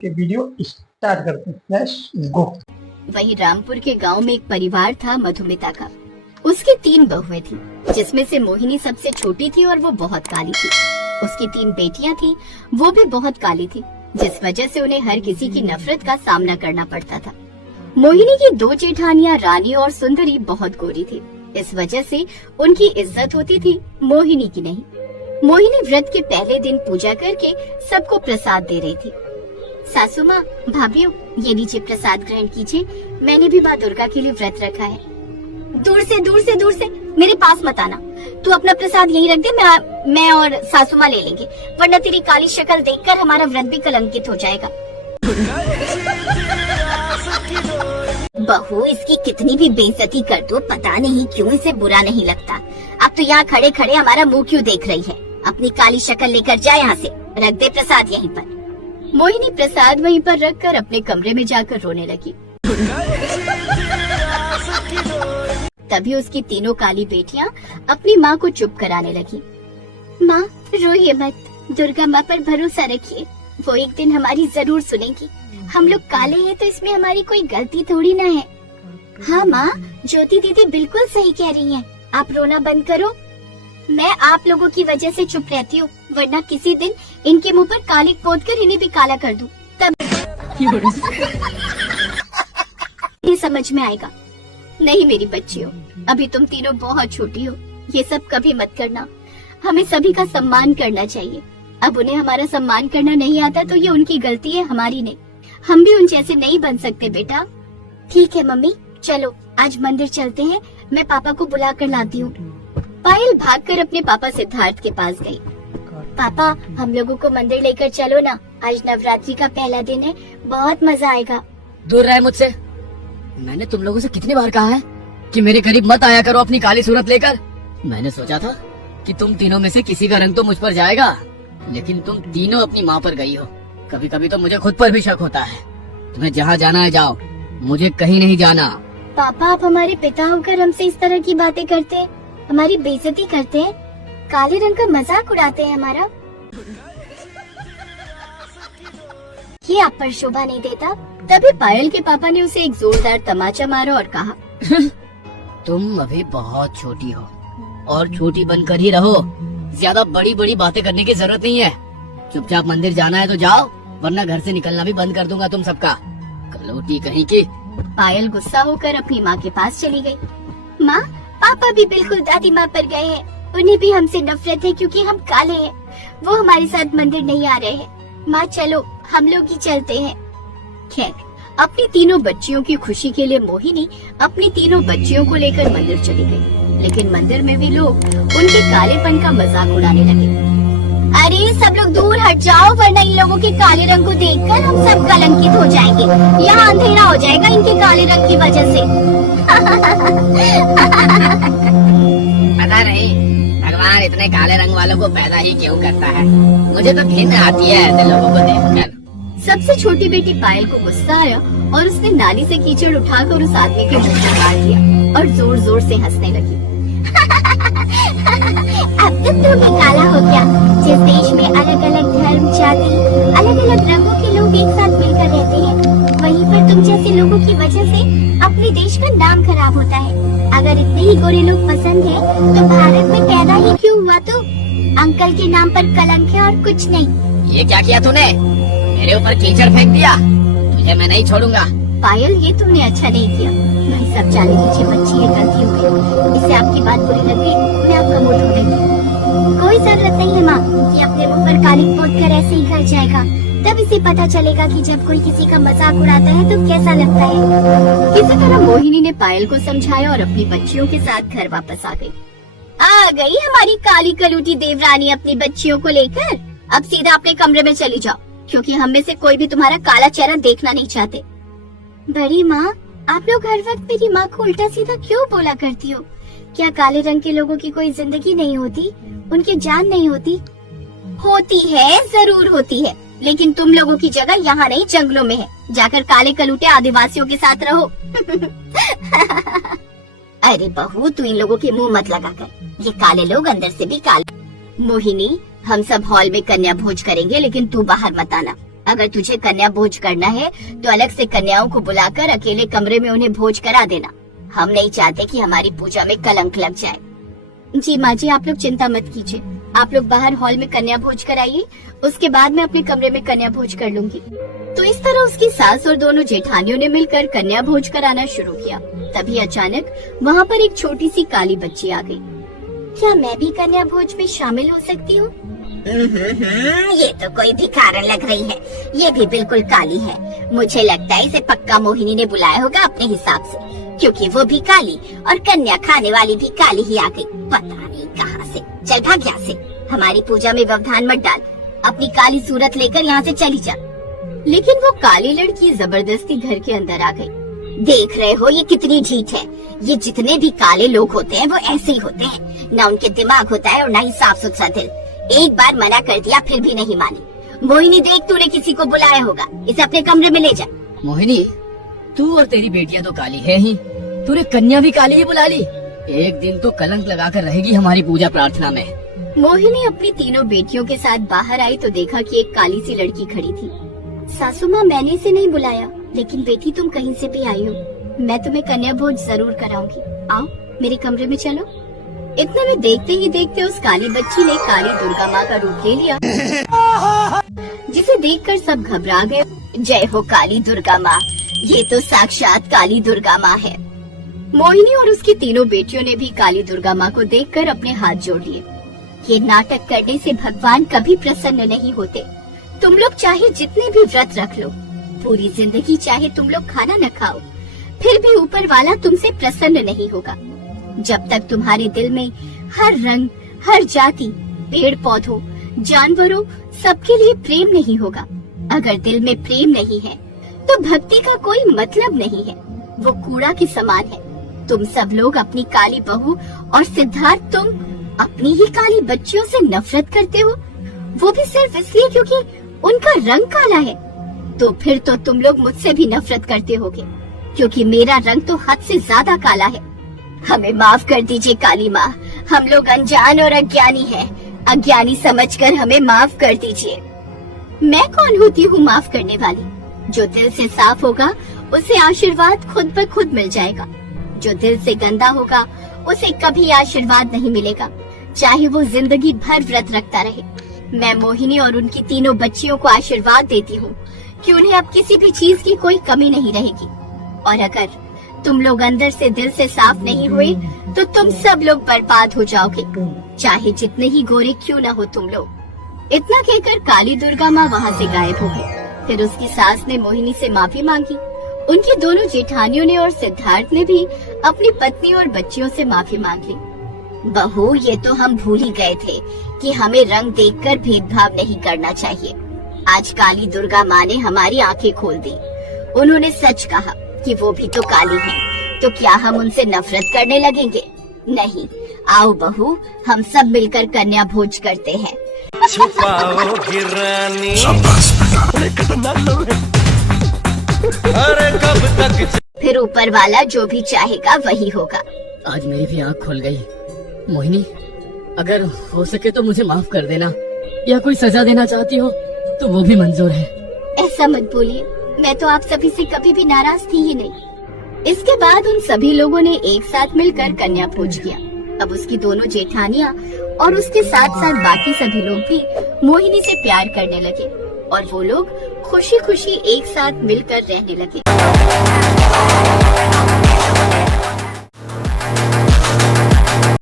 कि video start करते हैं। Let's go. वहीं रामपुर के गांव में एक परिवार था मधुमिता का। उसकी 3 बहुएं थी, जिसमें से मोहिनी सबसे छोटी थी और वो बहुत काली थी। उसकी 3 बेटियां थी, वो भी बहुत काली थी, जिस वजह से उन्हें हर किसी की नफरत का सामना करना पड़ता था। मोहिनी की 2 जेठानियां रानी और सुंदरी बहुत गोरी थी, इस वजह से उनकी इज्जत होती थी, मोहिनी की नहीं। मोहिनी व्रत के पहले दिन पूजा करके सबको प्रसाद दे रही थी। सासू माँ, भाभीओ, ये लीजिए प्रसाद ग्रहण कीजिए, मैंने भी माँ दुर्गा के लिए व्रत रखा है। दूर से मेरे पास मत आना, तू अपना प्रसाद यहीं रख दे, मैं और सासू माँ ले लेंगे, वरना तेरी काली शक्ल देखकर हमारा व्रत भी कलंकित हो जाएगा। बहू, इसकी कितनी भी बेइज्जती कर दो, पता नहीं क्यों इसे बुरा नहीं लगता। अब तो यहाँ खड़े खड़े हमारा मुंह क्यों देख रही है? अपनी काली शक्ल लेकर जा यहाँ से, रख दे प्रसाद यहीं पर। मोहिनी प्रसाद वहीं पर रखकर अपने कमरे में जाकर रोने लगी। तभी उसकी 3 काली बेटियां अपनी माँ को चुप कराने लगी। माँ, रोइए मत, दुर्गा माँ पर भरोसा रखिए, वो एक दिन हमारी जरूर सुनेगी। हम लोग काले हैं तो इसमें हमारी कोई गलती थोड़ी ना है। हाँ माँ, ज्योति दीदी बिल्कुल सही कह रही हैं, आप रोना बंद करो। मैं आप लोगों की वजह से चुप रहती हूँ, वरना किसी दिन इनके मुंह पर कालिक पोत कर इन्हें भी काला कर दूं, तब ये समझ में आएगा। नहीं मेरी बच्चियों, अभी तुम तीनों बहुत छोटी हो, ये सब कभी मत करना। हमें सभी का सम्मान करना चाहिए। अब उन्हें हमारा सम्मान करना नहीं आता तो ये उनकी गलती है, हमारी नहीं। हम भी उन जैसे नहीं बन सकते बेटा। ठीक है मम्मी, चलो आज मंदिर चलते हैं, मैं पापा को बुला कर लाती हूँ। पायल भागकर अपने पापा सिद्धार्थ के पास गई। पापा, हम लोगों को मंदिर लेकर चलो ना, आज नवरात्रि का पहला दिन है, बहुत मजा आएगा। दूर रहे मुझसे, मैंने तुम लोगों से कितनी बार कहा है कि मेरे करीब मत आया करो अपनी काली सूरत लेकर। मैंने सोचा था कि तुम तीनों में से किसी का रंग तो मुझ पर जाएगा, लेकिन तुम तीनों अपनी माँ पर गई हो। कभी कभी तो मुझे खुद पर भी शक होता है। तुम्हें जहाँ जाना है जाओ, मुझे कहीं नहीं जाना। पापा, आप हमारे पिता होकर हमसे इस तरह की बातें करते हैं, हमारी बेइज्जती करते हैं, काले रंग का मजाक उड़ाते हैं हमारा। ये आप पर शोभा नहीं देता। तभी पायल के पापा ने उसे एक जोरदार तमाचा मारा और कहा, तुम अभी बहुत छोटी हो और छोटी बनकर ही रहो। ज्यादा बड़ी बड़ी बातें करने की जरूरत नहीं है। चुपचाप मंदिर जाना है तो जाओ, वरना घर से निकलना भी बंद कर दूंगा तुम सबका, कलौटी कहीं की। पायल गुस्सा होकर अपनी माँ के पास चली गई। माँ, पापा भी बिल्कुल दादी माँ पर गए हैं, उन्हें भी हमसे नफरत है क्योंकि हम काले हैं। वो हमारे साथ मंदिर नहीं आ रहे हैं। माँ चलो, हम लोग ही चलते हैं। खैर, अपनी तीनों बच्चियों की खुशी के लिए मोहिनी अपनी तीनों बच्चियों को लेकर मंदिर चली गई, लेकिन मंदिर में भी लोग उनके कालेपन का मजाक उड़ाने लगे। अरे सब लोग दूर हट जाओ, वरना इन लोगों के काले रंग को देखकर हम सब कलंकित हो जाएंगे। यहाँ अंधेरा हो जाएगा इनके काले रंग की वजह से। पता नहीं भगवान इतने काले रंग वालों को पैदा ही क्यों करता है, मुझे तो घिन आती है ऐसे लोगों को देखकर। सबसे छोटी बेटी पायल को गुस्सा आया और उसने नाली से कीचड़ उठाकर उस आदमी के मुंह में मार दिया और जोर जोर से हंसने लगी। अब तो तू भी काला हो गया। जिस देश में अलग अलग धर्म, जाति, अलग अलग रंगों के लोग एक साथ मिलकर रहते हैं, वहीं पर तुम जैसे लोगों की वजह से अपने देश का नाम खराब होता है। अगर इतने ही गोरे लोग पसंद है तो भारत में पैदा ही क्यों हुआ? तो अंकल के नाम पर कलंक है और कुछ नहीं। ये क्या किया तूने? मेरे ऊपर कीचड़ फेंक दिया, तुझे मैं नहीं छोड़ूंगा। पायल, ये तुमने अच्छा नहीं किया। भाई सब जाने दीजिए, बच्ची ये गलती हो गई, इससे आपकी बात बुरी लग गई, मैं आपका मुंह धो देती हूँ। कोई जरूरत नहीं है माँ कि अपने मुंह पर कालिक पोत कर ऐसे ही घर जाएगा, तब इसे पता चलेगा कि जब कोई किसी का मजाक उड़ाता है तो कैसा लगता है। किसी तरह मोहिनी ने पायल को समझाया और अपनी बच्चियों के साथ घर वापस आ गई। आ गई हमारी काली कलूटी देवरानी अपनी बच्चियों को लेकर। अब सीधा अपने कमरे में चली जाओ, क्योंकि हम में से कोई भी तुम्हारा काला चेहरा देखना नहीं चाहते। बड़ी माँ, आप लोग हर वक्त मेरी माँ को उल्टा सीधा क्यों बोला करती हो? क्या काले रंग के लोगों की कोई जिंदगी नहीं होती, उनकी जान नहीं होती? होती है, जरूर होती है, लेकिन तुम लोगों की जगह यहाँ नहीं जंगलों में है। जाकर काले कलूटे आदिवासियों के साथ रहो। अरे बहू, तू इन लोगों के मुंह मत लगा कर, ये काले लोग अंदर से भी काले। मोहिनी, हम सब हॉल में कन्या भोज करेंगे, लेकिन तू बाहर मत आना। अगर तुझे कन्या भोज करना है तो अलग से कन्याओं को बुलाकर अकेले कमरे में उन्हें भोज करा देना। हम नहीं चाहते कि हमारी पूजा में कलंक लग जाए। जी माँ जी, आप लोग चिंता मत कीजिए। आप लोग बाहर हॉल में कन्या भोज कराइए, उसके बाद मैं अपने कमरे में कन्या भोज कर लूंगी। तो इस तरह उसकी सास और दोनों जेठानियों ने मिलकर कन्या भोज कराना शुरू किया। तभी अचानक वहाँ पर एक छोटी सी काली बच्ची आ गई। क्या मैं भी कन्या भोज में शामिल हो सकती हूँ? ये तो कोई भिखारन लग रही है। ये भी बिल्कुल काली है। मुझे लगता है इसे पक्का मोहिनी ने बुलाया होगा अपने हिसाब से, क्योंकि वो भी काली और कन्या खाने वाली भी काली ही आ गई। पता नहीं कहाँ से। चल भाग यहाँ से, हमारी पूजा में व्यवधान मत डाल। अपनी काली सूरत लेकर यहाँ से चली जा। लेकिन वो काली लड़की जबरदस्ती घर के अंदर आ गई। देख रहे हो ये कितनी ढीठ है। ये जितने भी काले लोग होते हैं वो ऐसे ही होते हैं। ना उनके दिमाग होता है और ना ही साफ सुथरा दिल। एक बार मना कर दिया फिर भी नहीं मानी। मोहिनी देख, तूने किसी को बुलाया होगा, इसे अपने कमरे में ले जा। मोहिनी, तू और तेरी बेटियां तो काली है ही, तूने कन्या भी काली ही बुला ली। एक दिन तो कलंक लगाकर रहेगी हमारी पूजा प्रार्थना में। मोहिनी अपनी तीनों बेटियों के साथ बाहर आई तो देखा कि एक काली सी लड़की खड़ी थी। सासू माँ, मैंने इसे नहीं बुलाया, लेकिन बेटी तुम कहीं से भी आई हो, मैं तुम्हें कन्या भोज जरूर कराऊंगी। आओ मेरे कमरे में चलो। इतने में देखते ही देखते उस काली बच्ची ने काली दुर्गा माँ का रूप ले लिया, जिसे देखकर सब घबरा गए। जय हो काली दुर्गा माँ, ये तो साक्षात काली दुर्गा माँ है। मोहिनी और उसकी तीनों बेटियों ने भी काली दुर्गा माँ को देखकर अपने हाथ जोड़ लिए। ये नाटक करने से भगवान कभी प्रसन्न नहीं होते। तुम लोग चाहे जितने भी व्रत रख लो, पूरी जिंदगी चाहे तुम लोग खाना न खाओ, फिर भी ऊपर वाला तुमसे प्रसन्न नहीं होगा जब तक तुम्हारे दिल में हर रंग, हर जाति, पेड़ पौधों, जानवरों, सबके लिए प्रेम नहीं होगा। अगर दिल में प्रेम नहीं है तो भक्ति का कोई मतलब नहीं है, वो कूड़ा के समान है। तुम सब लोग अपनी काली बहू और सिद्धार्थ, तुम अपनी ही काली बच्चियों से नफरत करते हो, वो भी सिर्फ इसलिए क्योंकि उनका रंग काला है। तो फिर तो तुम लोग मुझसे भी नफरत करते होगे, क्योंकि मेरा रंग तो हद से ज्यादा काला है। हमें माफ कर दीजिए काली माँ, हम लोग अनजान और अज्ञानी हैं। अज्ञानी समझकर हमें माफ कर दीजिए। मैं कौन होती हूँ माफ करने वाली? जो दिल से साफ होगा उसे आशीर्वाद खुद ब खुद मिल जाएगा। जो दिल से गंदा होगा उसे कभी आशीर्वाद नहीं मिलेगा, चाहे वो जिंदगी भर व्रत रखता रहे। मैं मोहिनी और उनकी तीनों बच्चियों को आशीर्वाद देती हूँ कि उन्हें अब किसी भी चीज की कोई कमी नहीं रहेगी। और अगर तुम लोग अंदर से दिल से साफ नहीं हुए तो तुम सब लोग बर्बाद हो जाओगे, चाहे जितने ही गोरे क्यों न हो तुम लोग। इतना कहकर काली दुर्गा माँ वहाँ से गायब हो गई। फिर उसकी सास ने मोहिनी से माफी मांगी। उनकी दोनों जेठानियों ने और सिद्धार्थ ने भी अपनी पत्नी और बच्चियों से माफी मांग ली। बहू, ये तो हम भूल ही गए थे कि हमें रंग देखकर भेदभाव नहीं करना चाहिए। आज काली दुर्गा माँ ने हमारी आंखें खोल दी। उन्होंने सच कहा कि वो भी तो काली है, तो क्या हम उनसे नफरत करने लगेंगे? नहीं, आओ बहू, हम सब मिलकर कन्या भोज करते हैं। छुपाओगी रानी, अरे कब तक? फिर ऊपर वाला जो भी चाहेगा वही होगा। आज मेरी भी आँख खुल गई। मोहिनी, अगर हो सके तो मुझे माफ कर देना, या कोई सजा देना चाहती हो तो वो भी मंजूर है। ऐसा मत बोलिए, मैं तो आप सभी से कभी भी नाराज थी ही नहीं। इसके बाद उन सभी लोगों ने एक साथ मिलकर कन्या भोज किया। अब उसकी दोनों जेठानियाँ और उसके साथ साथ बाकी सभी लोग भी मोहिनी से प्यार करने लगे और वो लोग खुशी खुशी एक साथ मिलकर रहने लगे।